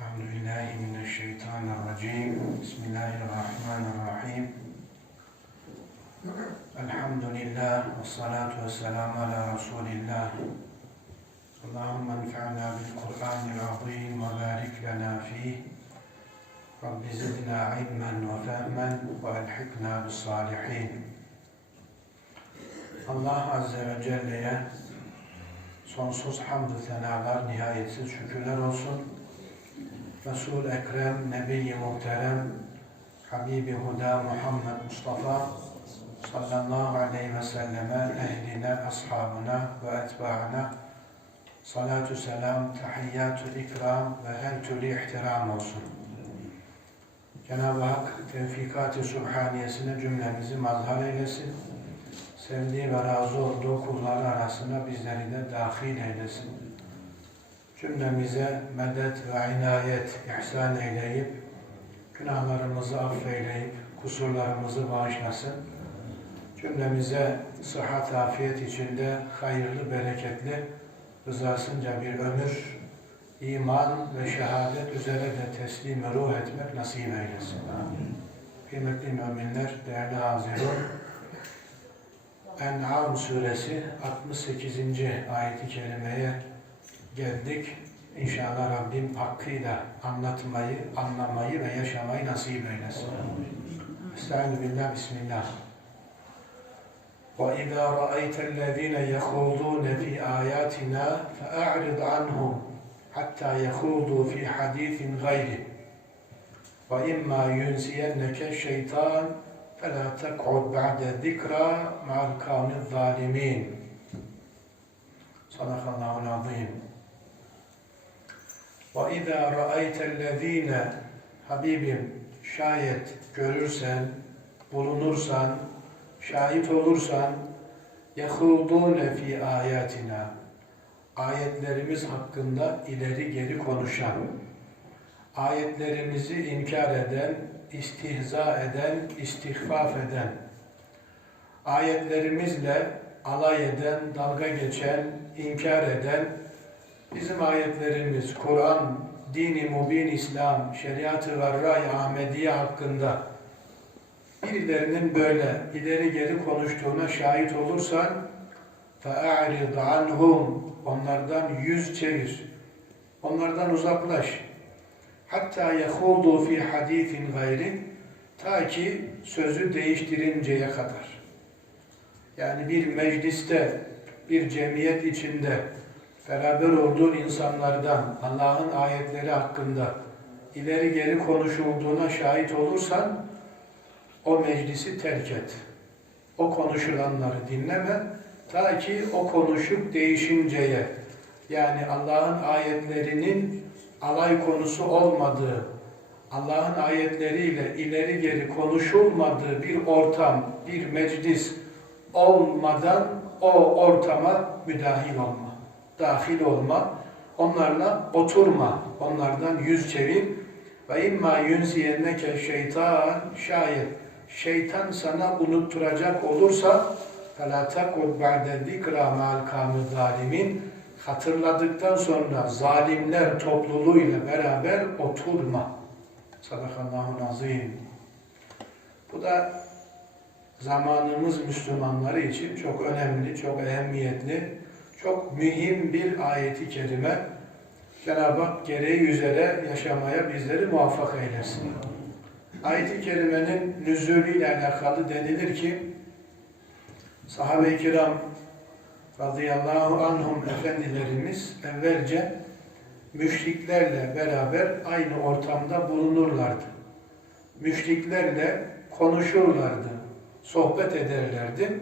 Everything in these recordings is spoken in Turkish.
أعوذ بالله من الشيطان الرجيم بسم الله الرحمن الرحيم الحمد لله والصلاة والسلام على رسول الله اللهم انفعنا بالقرآن العظيم وبارك لنا فيه رب زدنا علما وفهما وألحقنا بالصالحين Allah Azze ve Celle'ye sonsuz hamdü senalar, nihayetsiz şükürler olsun. Resul Ekrem, Nebi-i Muhterem, Habibi Huda Muhammed Mustafa sallallahu aleyhi ve selleme, ehline, ashabına ve etbaına salatü selam, tahiyyatü ikram ve her türlü ihtiram olsun. Cenab-ı Hak tevfikat-ı subhaniyesine cümlemizi mazhar eylesin. Sevdiği ve razı olduğu kulları arasına bizleri de dahil eylesin. Cümlemize medet ve inayet ihsan eyleyip, günahlarımızı affeyleyip, kusurlarımızı bağışlasın. Cümlemize sıhhat, afiyet içinde hayırlı, bereketli, rızasınca bir ömür, iman ve şehadet üzere de teslim ruh etmek nasip eylesin. Kıymetli müminler, değerli hazirun, En'am suresi 68. ayeti kerimeye geldik. İnşallah Rabbim hakkıyla anlatmayı, anlamayı ve yaşamayı nasip eylesin. Estaizu billah, bismillah. وَإِذَا رَأَيْتَ الَّذ۪ينَ يَخُوضُونَ فِي آيَاتِنَا فَأَعْرِضْ عَنْهُمْ حَتَّى يَخُوضُوا فِي حَد۪يثٍ غَيْرِهِ وَإِمَّا يُنْسِيَنَّكَ الشَّيْطَانِ فَلَا تَقْعُدْ بَعْدَ الذِّكْرَى مَعَ الْقَوْمِ الظَّالِمِينَ Sadakallahu azim. وَإِذَا رَأَيْتَ الَّذ۪ينَ Habibim şayet görürsen, bulunursan, şahit olursan يَخُوضُونَ فِي آيَاتِنَا Ayetlerimiz hakkında ileri geri konuşan, ayetlerimizi inkar eden, istihza eden, istihfaf eden, ayetlerimizle alay eden, dalga geçen, inkar eden, bizim ayetlerimiz, Kur'an, dini mubin İslam, şeriat-ı varra-i Ahmediye hakkında birilerinin böyle ileri geri konuştuğuna şahit olursan فَاَعْرِضْ عَنْهُمْ Onlardan yüz çevir. Onlardan uzaklaş. Hatta yehudu fi hadisin gayri ta ki sözü değiştirinceye kadar. Yani bir mecliste, bir cemiyet içinde beraber olduğun insanlardan Allah'ın ayetleri hakkında ileri geri konuşulduğuna şahit olursan o meclisi terk et. O konuşulanları dinleme ta ki o konuşup değişinceye yani Allah'ın ayetlerinin alay konusu olmadığı, Allah'ın ayetleriyle ileri geri konuşulmadığı bir ortam, bir meclis olmadan o ortama müdahil olma, dahil olma, onlarla oturma, onlardan yüz çevir. Ve imma yunziyenneke şeytan şayet şeytan sana unutturacak olursa فَلَا تَقُدْ بَعْدَ ذِكْرَى مَا الْقَامِ الظَّالِمِينَ hatırladıktan sonra zalimler topluluğuyla beraber oturma. Sadakallahu azim. Bu da zamanımız Müslümanları için çok önemli, çok ehemmiyetli, çok mühim bir ayeti kerime. Cenab-ı Hak gereği üzere yaşamaya bizleri muvaffak eylesin. Ayet-i kerimenin nüzulüyle alakalı denilir ki sahabe-i kiram radıyallahu anhum efendilerimiz evvelce müşriklerle beraber aynı ortamda bulunurlardı. Müşriklerle konuşurlardı, sohbet ederlerdi.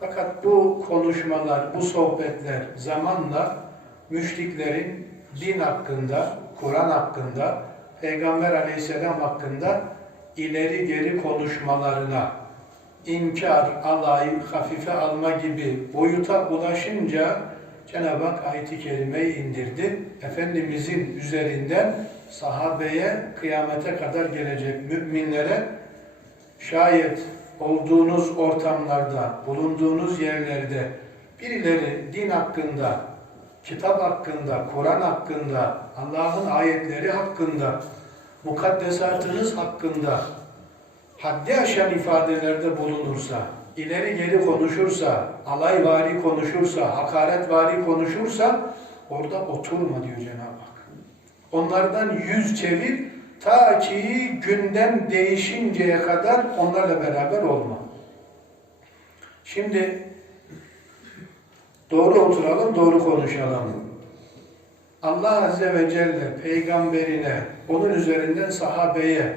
Fakat bu konuşmalar, bu sohbetler zamanla müşriklerin din hakkında, Kur'an hakkında, Peygamber aleyhisselam hakkında ileri geri konuşmalarına, inkar, alay, hafife alma gibi boyuta ulaşınca Cenab-ı Hak ayet-i kerimeyi indirdi. Efendimizin üzerinden sahabeye kıyamete kadar gelecek müminlere şayet olduğunuz ortamlarda, bulunduğunuz yerlerde birileri din hakkında kitap hakkında, Kur'an hakkında, Allah'ın ayetleri hakkında, mukaddesatınız hakkında haddi aşan ifadelerde bulunursa, ileri geri konuşursa, alayvari konuşursa, hakaretvari konuşursa orada oturma diyor Cenab-ı Hak. Onlardan yüz çevir ta ki gündem değişinceye kadar onlarla beraber olma. Şimdi doğru oturalım, doğru konuşalım. Allah Azze ve Celle peygamberine, onun üzerinden sahabeye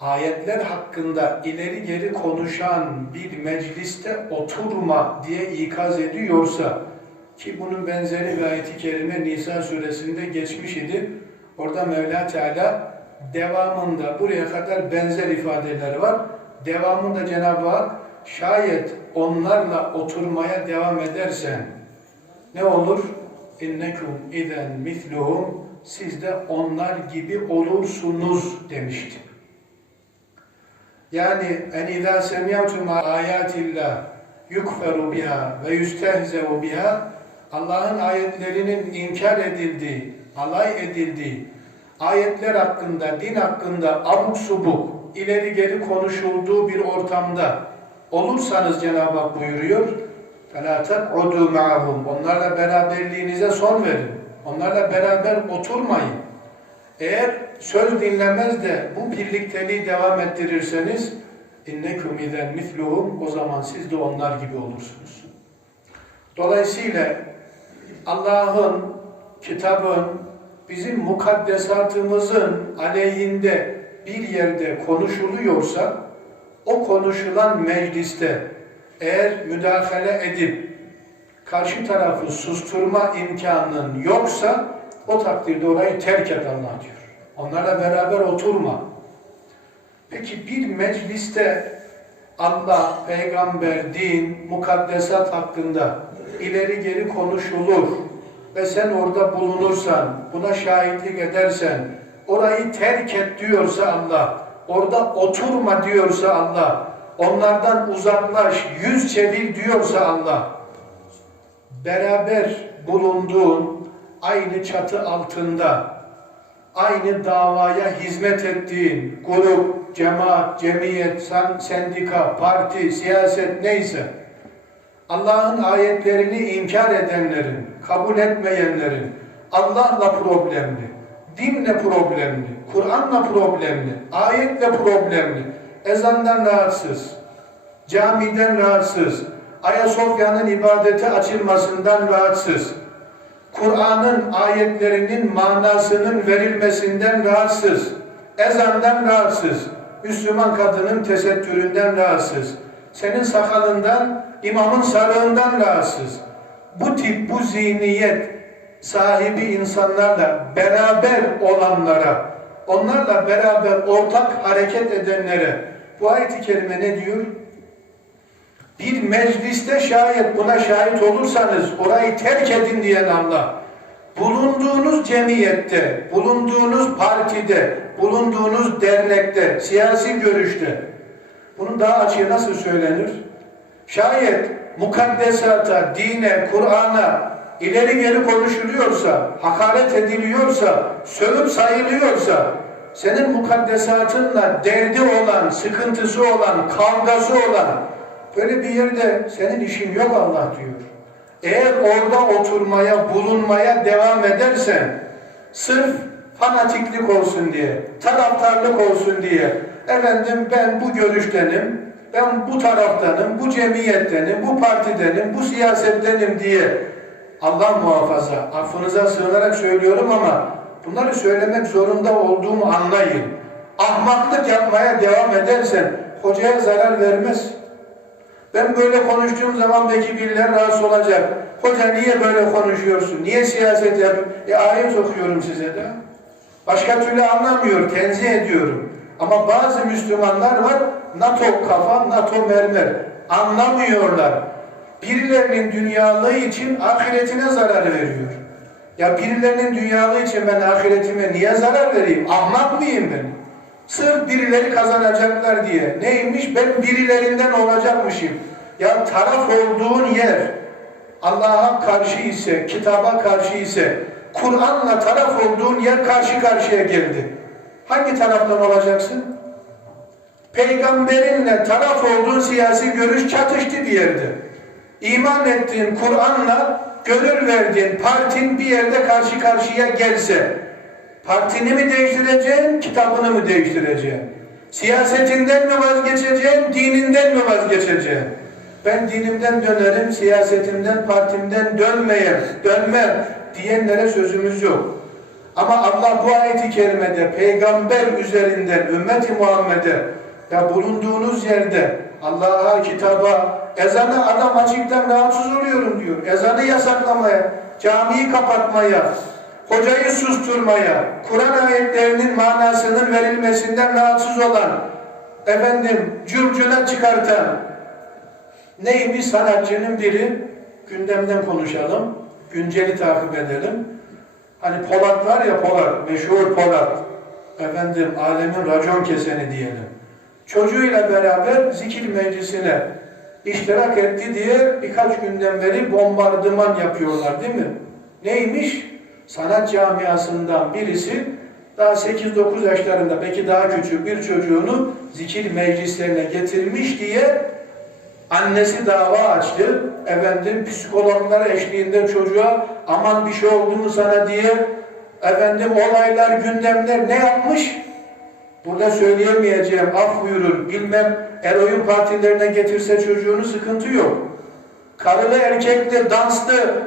ayetler hakkında ileri geri konuşan bir mecliste oturma diye ikaz ediyorsa ki bunun benzeri bir ayet-i kerime Nisa suresinde geçmiş idi. Orada Mevla Teala devamında buraya kadar benzer ifadeler var. Devamında Cenab-ı Hak şayet onlarla oturmaya devam edersen ne olur? İnnekum iden misluhum siz de onlar gibi olursunuz demişti. Yani en izâ semiyâtum âyâtillah yukferu biha ve yüstehzevu biha Allah'ın ayetlerinin inkar edildiği, alay edildiği, ayetler hakkında, din hakkında abuk subuk, ileri geri konuşulduğu bir ortamda olursanız Cenab-ı Hak buyuruyor, فَلَا تَقْعُدُوا مَعَهُمْ Onlarla beraberliğinize son verin. Onlarla beraber oturmayın. Eğer söz dinlemez de bu birlikteliği devam ettirirseniz innekum iden misluhum o zaman siz de onlar gibi olursunuz. Dolayısıyla Allah'ın, kitabın, bizim mukaddesatımızın aleyhinde bir yerde konuşuluyorsa o konuşulan mecliste eğer müdahale edip karşı tarafı susturma imkanının yoksa o takdirde orayı terk et Allah. Onlarla beraber oturma. Peki bir mecliste Allah, peygamber, din, mukaddesat hakkında ileri geri konuşulur ve sen orada bulunursan, buna şahitlik edersen, orayı terk et diyorsa Allah, orada oturma diyorsa Allah, onlardan uzaklaş, yüz çevir diyorsa Allah, beraber bulunduğun aynı çatı altında, aynı davaya hizmet ettiğin grup, cemaat, cemiyet, sen- sendika, parti, siyaset neyse, Allah'ın ayetlerini inkar edenlerin, kabul etmeyenlerin, Allah'la problemli, dinle problemli, Kur'an'la problemli, ayetle problemli, ezandan rahatsız, camiden rahatsız, Ayasofya'nın ibadete açılmasından rahatsız, Kur'an'ın ayetlerinin manasının verilmesinden rahatsız, ezandan rahatsız, Müslüman kadının tesettüründen rahatsız, senin sakalından, imamın sarığından rahatsız. Bu tip, bu zihniyet sahibi insanlarla beraber olanlara, onlarla beraber ortak hareket edenlere bu ayet-i kerime ne diyor? Bir mecliste şayet buna şahit olursanız orayı terk edin diyen Allah. Bulunduğunuz cemiyette, bulunduğunuz partide, bulunduğunuz dernekte, siyasi görüşte bunun daha açığı nasıl söylenir? Şayet mukaddesata, dine, Kur'an'a ileri geri konuşuluyorsa, hakaret ediliyorsa, sövüp sayılıyorsa, senin mukaddesatınla derdi olan, sıkıntısı olan, kavgası olan, böyle bir yerde senin işin yok Allah diyor. Eğer orada oturmaya, bulunmaya devam edersen, sırf fanatiklik olsun diye, taraftarlık olsun diye, efendim ben bu görüştenim, ben bu taraftanım, bu cemiyettenim, bu partidenim, bu siyasettenim diye Allah muhafaza, affınıza sığınarak söylüyorum ama bunları söylemek zorunda olduğumu anlayın. Ahmaklık yapmaya devam edersen hocaya zarar vermez. Ben böyle konuştuğum zaman belki birileri rahatsız olacak. Hoca niye böyle konuşuyorsun? Niye siyaset yapıyorsun? E ayet okuyorum size de. Başka türlü anlamıyor, tenzih ediyorum. Ama bazı Müslümanlar var, NATO kafa, NATO mermer. Anlamıyorlar. Birilerinin dünyalığı için ahiretine zarar veriyor. Ya birilerinin dünyalığı için ben ahiretime niye zarar vereyim? Ahmak mıyım ben? Sırf birileri kazanacaklar diye. Neymiş? Ben birilerinden olacakmışım. Ya taraf olduğun yer, Allah'a karşı ise, kitaba karşı ise, Kur'an'la taraf olduğun yer karşı karşıya geldi. Hangi taraftan olacaksın? Peygamberinle taraf olduğun siyasi görüş çatıştı bir yerde. İman ettiğin Kur'an'la gönül verdiğin partin bir yerde karşı karşıya gelse, partini mi değiştireceksin, kitabını mı değiştireceksin? Siyasetinden mi vazgeçeceksin, dininden mi vazgeçeceksin? Ben dinimden dönerim, siyasetimden, partimden dönmeyem, dönmem diyenlere sözümüz yok. Ama Allah bu ayeti kerimede peygamber üzerinden ümmeti Muhammed'e ya bulunduğunuz yerde Allah'a, kitaba, ezanı adam açıktan rahatsız oluyorum diyor. Ezanı yasaklamaya, camiyi kapatmaya, hocayı susturmaya, Kur'an ayetlerinin manasının verilmesinden rahatsız olan, efendim cürcüne çıkartan, neymiş sanatçının biri, gündemden konuşalım, günceli takip edelim. Hani Polat var ya Polat, meşhur Polat, efendim alemin racon keseni diyelim. Çocuğuyla beraber zikir meclisine iştirak etti diye birkaç günden beri bombardıman yapıyorlar değil mi? Neymiş? Sanat camiasından birisi daha 8-9 yaşlarında belki daha küçük bir çocuğunu zikir meclislerine getirmiş diye annesi dava açtı. Efendim psikologlar eşliğinde çocuğa aman bir şey oldu mu sana diye efendim olaylar gündemler ne yapmış? Burada söyleyemeyeceğim af buyurur bilmem eroin partilerine getirse çocuğunu sıkıntı yok. Karılı erkekli danslı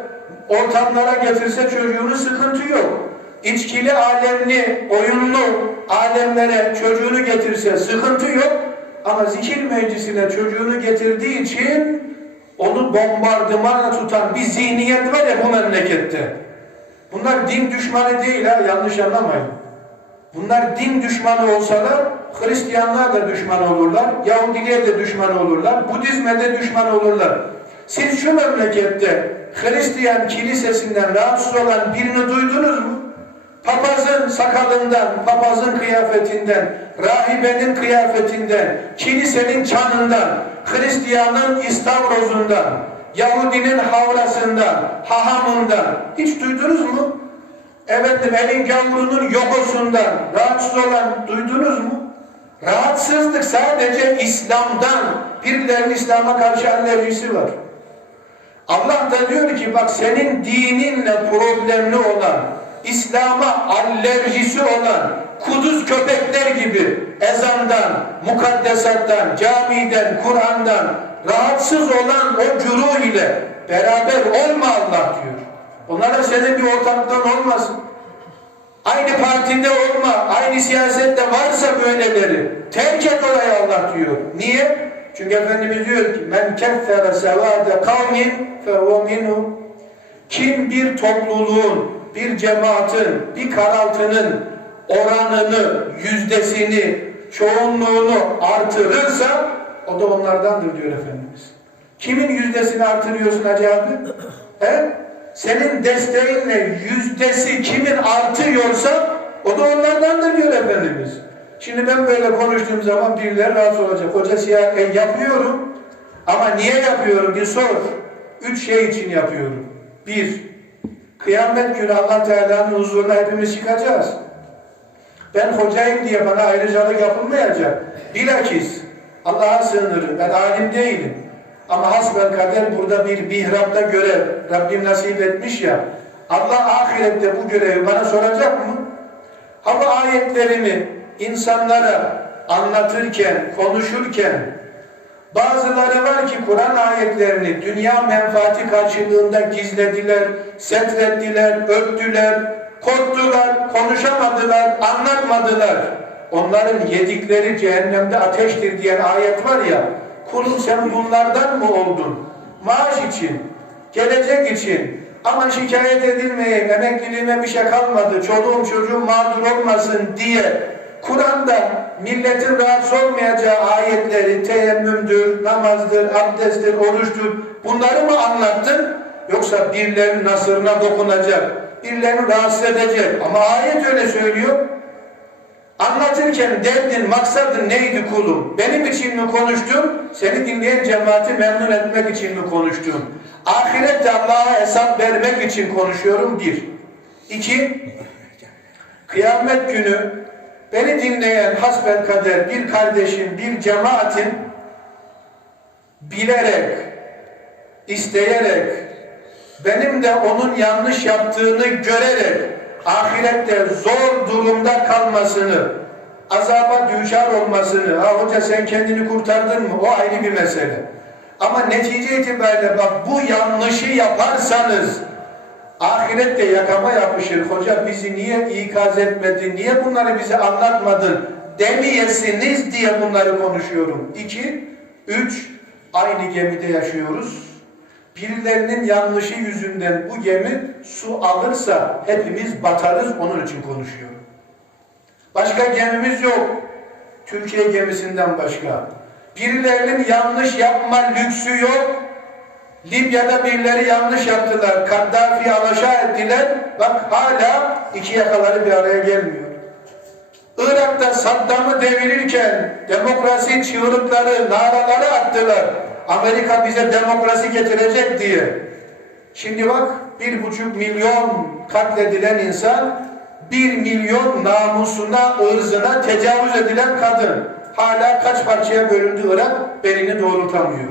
ortamlara getirse çocuğunu sıkıntı yok. İçkili alemli oyunlu alemlere çocuğunu getirse sıkıntı yok. Ama zikir meclisine çocuğunu getirdiği için onu bombardımana tutan bir zihniyet var ya bu memlekette. Bunlar din düşmanı değil ha yanlış anlamayın. Bunlar din düşmanı olsalar Hristiyanlığa da düşman olurlar, Yahudiliğe de düşman olurlar, Budizme de düşman olurlar. Siz şu memlekette Hristiyan kilisesinden rahatsız olan birini duydunuz mu? Papazın sakalından, papazın kıyafetinden, rahibenin kıyafetinden, kilisenin çanından, Hristiyanın istavrozundan, Yahudinin havrasından, hahamından hiç duydunuz mu? Efendim elin gavurunun yokosundan rahatsız olan duydunuz mu? Rahatsızlık sadece İslam'dan. Birilerinin İslam'a karşı alerjisi var. Allah da diyor ki bak senin dininle problemli olan, İslam'a alerjisi olan kuduz köpekler gibi ezandan, mukaddesattan, camiden, Kur'an'dan rahatsız olan o curu ile beraber olma Allah diyor. Onlara senin bir ortaktan olmasın. Aynı partide olma, aynı siyasette varsa böyleleri terk et orayı Allah diyor. Niye? Çünkü Efendimiz diyor ki men keffere sevade kavmin fehuve minhum kim bir topluluğun, bir cemaatin, bir karaltının oranını, yüzdesini, çoğunluğunu artırırsa o da onlardandır diyor Efendimiz. Kimin yüzdesini artırıyorsun Hacı abi? He? Senin desteğinle yüzdesi kimin artıyorsa o da onlardandır diyor Efendimiz. Şimdi ben böyle konuştuğum zaman birileri rahatsız olacak. Hoca siyah e, yapıyorum ama niye yapıyorum bir sor. Üç şey için yapıyorum. Bir, kıyamet günü Allah Teala'nın huzuruna hepimiz çıkacağız. Ben hocayım diye bana ayrıcalık yapılmayacak. Bilakis Allah'a sığınırım. Ben alim değilim. Ama hasbel kader burada bir mihrapta görev Rabbim nasip etmiş ya. Allah ahirette bu görevi bana soracak mı? Hava ayetlerimi insanlara anlatırken, konuşurken bazıları var ki Kur'an ayetlerini dünya menfaati karşılığında gizlediler, setrettiler, örttüler, korktular, konuşamadılar, anlatmadılar. Onların yedikleri cehennemde ateştir diyen ayet var ya, kulum sen bunlardan mı oldun? Maaş için, gelecek için, ama şikayet edilmeyeyim, emekliliğime bir şey kalmadı, çoluğum çocuğum mağdur olmasın diye Kur'an'da milletin rahatsız olmayacağı ayetleri teyemmümdür, namazdır, abdesttir, oruçtur bunları mı anlattın? Yoksa birilerinin nasırına dokunacak, birilerini rahatsız edecek. Ama ayet öyle söylüyor. Anlatırken derdin, maksadın neydi kulum? Benim için mi konuştun? Seni dinleyen cemaati memnun etmek için mi konuştun? Ahirette Allah'a hesap vermek için konuşuyorum bir. İki, kıyamet günü beni dinleyen hasbelkader bir kardeşin, bir cemaatin bilerek, isteyerek, benim de onun yanlış yaptığını görerek ahirette zor durumda kalmasını, azaba düşar olmasını, ha hoca sen kendini kurtardın mı? O ayrı bir mesele. Ama netice itibariyle bak bu yanlışı yaparsanız ahirette yakama yapışır. Hoca bizi niye ikaz etmedin, niye bunları bize anlatmadın demeyesiniz diye bunları konuşuyorum. İki, üç, aynı gemide yaşıyoruz. Birilerinin yanlışı yüzünden bu gemi su alırsa hepimiz batarız onun için konuşuyorum. Başka gemimiz yok. Türkiye gemisinden başka. Birilerinin yanlış yapma lüksü yok. Libya'da birileri yanlış yaptılar. Kaddafi alaşağı ettiler. Bak hala iki yakaları bir araya gelmiyor. Irak'ta Saddam'ı devirirken demokrasi çığlıkları, naraları attılar. Amerika bize demokrasi getirecek diye. Şimdi bak bir buçuk milyon katledilen insan, bir milyon namusuna, ırzına tecavüz edilen kadın. Hala kaç parçaya bölündü Irak, belini doğrultamıyor.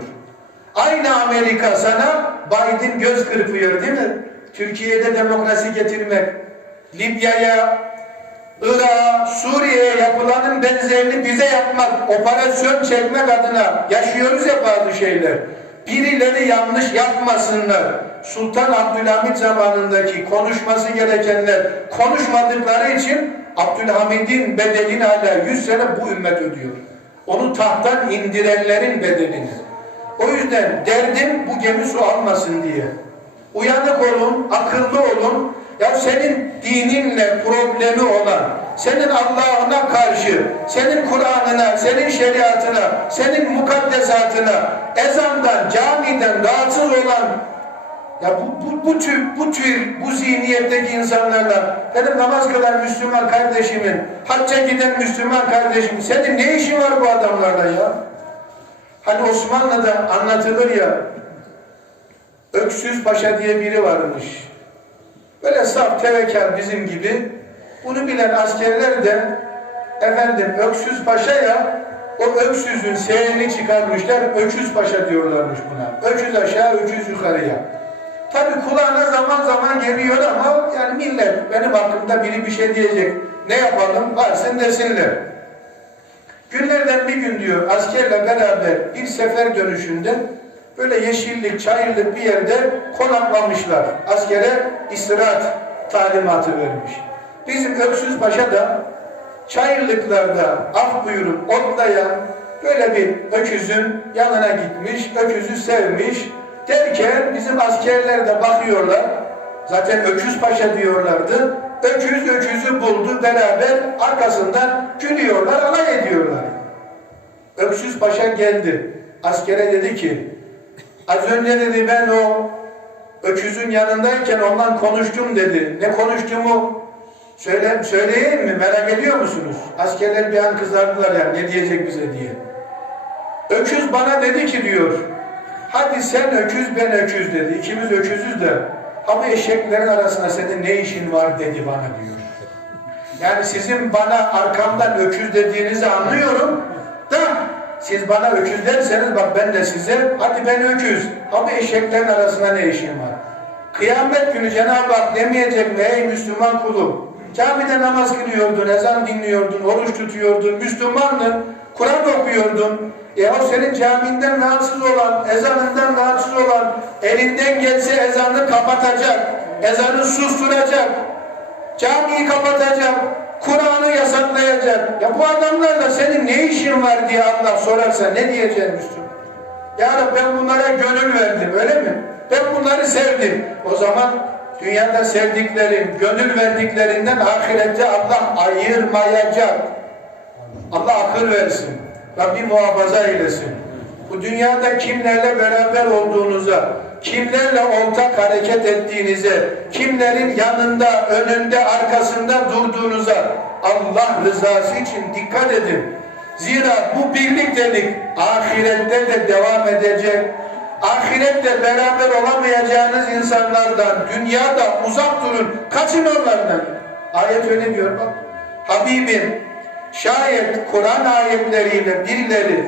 Aynı Amerika sana Biden göz kırpıyor değil mi? Türkiye'de demokrasi getirmek, Libya'ya, Irak'a, Suriye'ye yapılanın benzerini bize yapmak, operasyon çekmek adına yaşıyoruz ya bazı şeyler. Birileri yanlış yapmasınlar. Sultan Abdülhamit zamanındaki konuşması gerekenler konuşmadıkları için Abdülhamid'in bedelini hala 100 sene bu ümmet ödüyor. Onu tahttan indirenlerin bedelini. O yüzden derdim bu gemi su almasın diye. Uyanık olun, akıllı olun. Ya senin dininle problemi olan, senin Allah'ına karşı, senin Kur'an'ına, senin şeriatına, senin mukaddesatına, ezandan, camiden rahatsız olan ya bu, bu, bu tür, bu tür, bu zihniyetteki insanlarla benim namaz kılan Müslüman kardeşimin, hacca giden Müslüman kardeşim, senin ne işin var bu adamlarla ya? Hani Osmanlı'da anlatılır ya, Öksüz Paşa diye biri varmış. Böyle saf tevekkül bizim gibi. Bunu bilen askerler de efendim Öksüz Paşa'ya o öksüzün seyrini çıkarmışlar. Öküz Paşa diyorlarmış buna. Öküz aşağı, öküz yukarıya. Tabi kulağına zaman zaman geliyor ama yani millet benim hakkımda biri bir şey diyecek. Ne yapalım? Varsın desinler. Günlerden bir gün diyor askerle beraber bir sefer dönüşünde böyle yeşillik, çayırlık bir yerde konaklamışlar. Askere istirahat talimatı vermiş. Bizim Öksüz Paşa da çayırlıklarda af buyurun otlayan böyle bir öküzün yanına gitmiş, öküzü sevmiş. Derken bizim askerler de bakıyorlar. Zaten Öküz Paşa diyorlardı. Öküz öküzü buldu beraber arkasından gülüyorlar, alay ediyorlar. Öksüz Paşa geldi. Askere dedi ki az önce dedi ben o öküzün yanındayken ondan konuştum dedi. Ne konuştuğumu söyle, söyleyeyim mi? Merak ediyor musunuz? Askerler bir an kızardılar yani ne diyecek bize diye. Öküz bana dedi ki diyor hadi sen öküz ben öküz dedi. İkimiz öküzüz de bu eşeklerin arasında senin ne işin var dedi bana diyor. Yani sizin bana arkamdan öküz dediğinizi anlıyorum da siz bana öküz derseniz bak ben de size hadi ben öküz. Abi eşeklerin arasında ne işin var? Kıyamet günü Cenab-ı Hak demeyecek mi ey Müslüman kulum? Camide namaz kılıyordun, ezan dinliyordun, oruç tutuyordun, Müslümandın, Kur'an okuyordun. E o senin caminden rahatsız olan, ezanından rahatsız olan, elinden gelse ezanı kapatacak, ezanı susturacak, camiyi kapatacak, Kur'an'ı yasaklayacak. Ya bu adamlarla senin ne işin var diye Allah sorarsa ne diyeceksin Müslüman? Ya Rabbi ben bunlara gönül verdim öyle mi? Ben bunları sevdim. O zaman dünyada sevdiklerin, gönül verdiklerinden ahirette Allah ayırmayacak. Allah akıl versin. Rabbi muhafaza eylesin. Bu dünyada kimlerle beraber olduğunuza, kimlerle ortak hareket ettiğinize, kimlerin yanında, önünde, arkasında durduğunuza Allah rızası için dikkat edin. Zira bu birliktelik ahirette de devam edecek. ahirette beraber olamayacağınız insanlardan dünyada uzak durun. Kaçın onlardan. Ayet öyle diyor bak. Habibim şayet Kur'an ayetleriyle birileri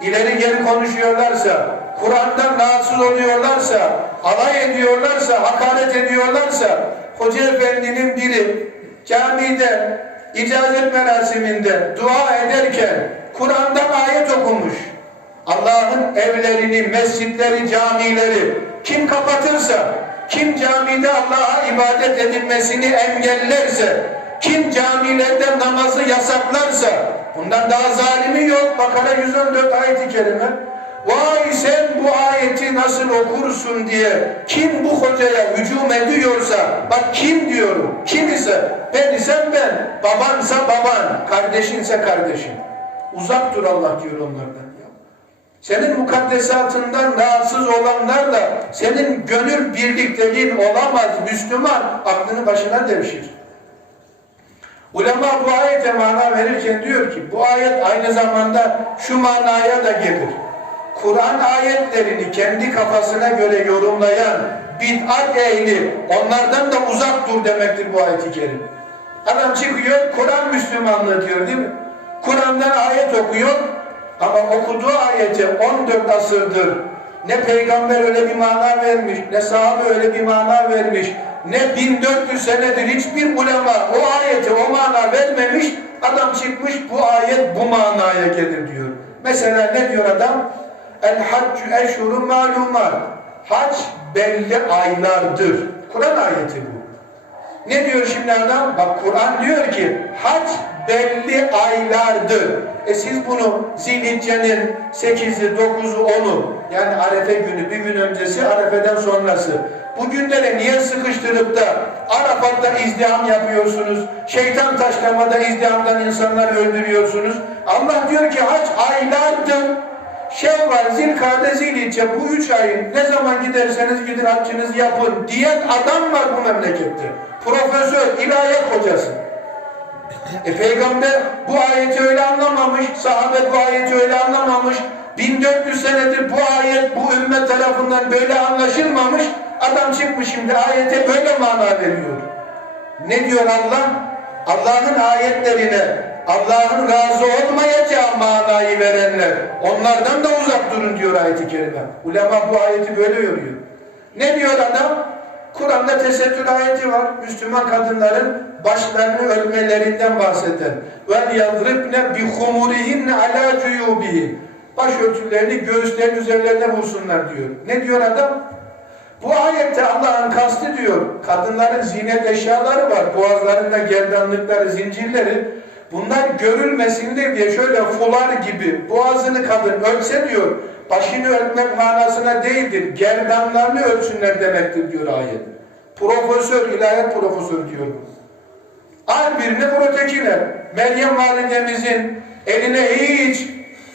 ileri geri konuşuyorlarsa, Kur'an'dan rahatsız oluyorlarsa, alay ediyorlarsa, hakaret ediyorlarsa, Hoca Efendi'nin biri camide, icazet merasiminde dua ederken Kur'an'dan ayet okumuş. Allah'ın evlerini, mescitleri, camileri kim kapatırsa, kim camide Allah'a ibadet edilmesini engellerse, kim camilerde namazı yasaklarsa, bundan daha zalimi yok. Bakara 114 ayeti kerime. Vay sen bu ayeti nasıl okursun diye kim bu hocaya hücum ediyorsa bak kim diyorum kim ise ben isem ben babansa baban kardeşinse kardeşin uzak dur Allah diyor onlardan ya. Senin mukaddesatından rahatsız olanlarla senin gönül birlikteliğin olamaz Müslüman aklını başına devşir. Ulema bu ayete mana verirken diyor ki bu ayet aynı zamanda şu manaya da gelir. Kur'an ayetlerini kendi kafasına göre yorumlayan bid'at ehli onlardan da uzak dur demektir bu ayeti kerim. Adam çıkıyor Kur'an Müslümanlığı diyor değil mi? Kur'an'dan ayet okuyor ama okuduğu ayete 14 asırdır ne peygamber öyle bir mana vermiş, ne sahabe öyle bir mana vermiş, ne 1400 senedir hiçbir ulema o ayete o mana vermemiş, adam çıkmış bu ayet bu manaya gelir diyor. Mesela ne diyor adam? El haccü eşhurun malumat. Hac belli aylardır. Kur'an ayeti bu. Ne diyor şimdi adam? Bak Kur'an diyor ki hac belli aylardır. E siz bunu Zilhicce'nin 8'i, 9'u, 10'u yani Arefe günü bir gün öncesi Arefe'den sonrası. Bu günlere niye sıkıştırıp da Arafat'ta izdiham yapıyorsunuz? Şeytan taşlamada izdihamdan insanları öldürüyorsunuz. Allah diyor ki hac aylardır. Şevval, Zilkade, Zilhicce bu üç ayın ne zaman giderseniz gidin haccınızı yapın diyen adam var bu memlekette. Profesör, ilahiyat hocası. E peygamber bu ayeti öyle anlamamış, sahabe bu ayeti öyle anlamamış. 1400 senedir bu ayet bu ümmet tarafından böyle anlaşılmamış. Adam çıkmış şimdi ayete böyle mana veriyor. Ne diyor Allah? Allah'ın ayetlerine Allah'ın razı olmayacağı manayı verenler onlardan da uzak durun diyor ayeti kerime. Ulema bu ayeti böyle yoruyor. Ne diyor adam? Kur'an'da tesettür ayeti var. Müslüman kadınların başlarını örmelerinden bahseden. Ve yadribne bi humurihinne ala cuyubihim. Başörtülerini göğüslerin üzerlerine vursunlar diyor. Ne diyor adam? Bu ayette Allah'ın kastı diyor. Kadınların zinet eşyaları var. Boğazlarında gerdanlıkları, zincirleri. Bunlar görülmesin diye şöyle fular gibi boğazını kadın ölse diyor. Başını örtmek manasına değildir. Gerdanlarını ölsünler demektir diyor ayet. Profesör, ilahiyat profesörü diyor. Al birini protekine. Meryem validemizin eline hiç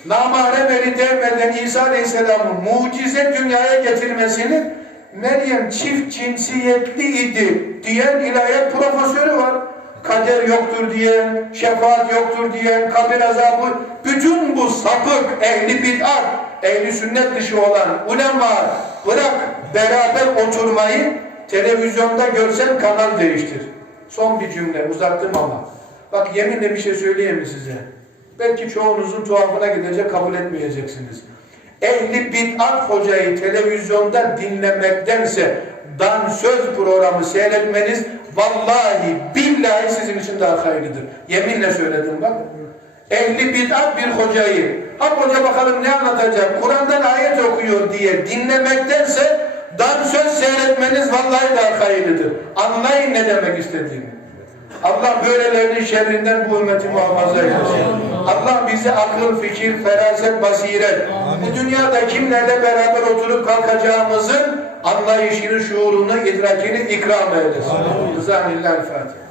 namahrem eli değmeden İsa Aleyhisselam'ın mucize dünyaya getirmesini Meryem çift cinsiyetli idi diyen ilahiyat profesörü var. Kader yoktur diyen, şefaat yoktur diyen, kabir azabı, bütün bu sapık, ehli bid'at, ehli sünnet dışı olan ulema bırak beraber oturmayı televizyonda görsen kanal değiştir. Son bir cümle uzattım ama. Bak yeminle bir şey söyleyeyim mi size? Belki çoğunuzun tuhafına gidecek kabul etmeyeceksiniz. Ehli bid'at hocayı televizyonda dinlemektense dansöz programı seyretmeniz vallahi billahi sizin için daha hayırlıdır. Yeminle söyledim bak. Ehli bid'at bir hocayı ha hoca bakalım ne anlatacak Kur'an'dan ayet okuyor diye dinlemektense dansöz seyretmeniz vallahi daha hayırlıdır. Anlayın ne demek istediğimi. Allah böylelerinin şerrinden bu ümmeti muhafaza eylesin. Allah bize akıl, fikir, feraset, basiret, bu dünyada kimlerle beraber oturup kalkacağımızın anlayışını, şuurunu, idrakini ikram eylesin. Rızanillahil Fatiha.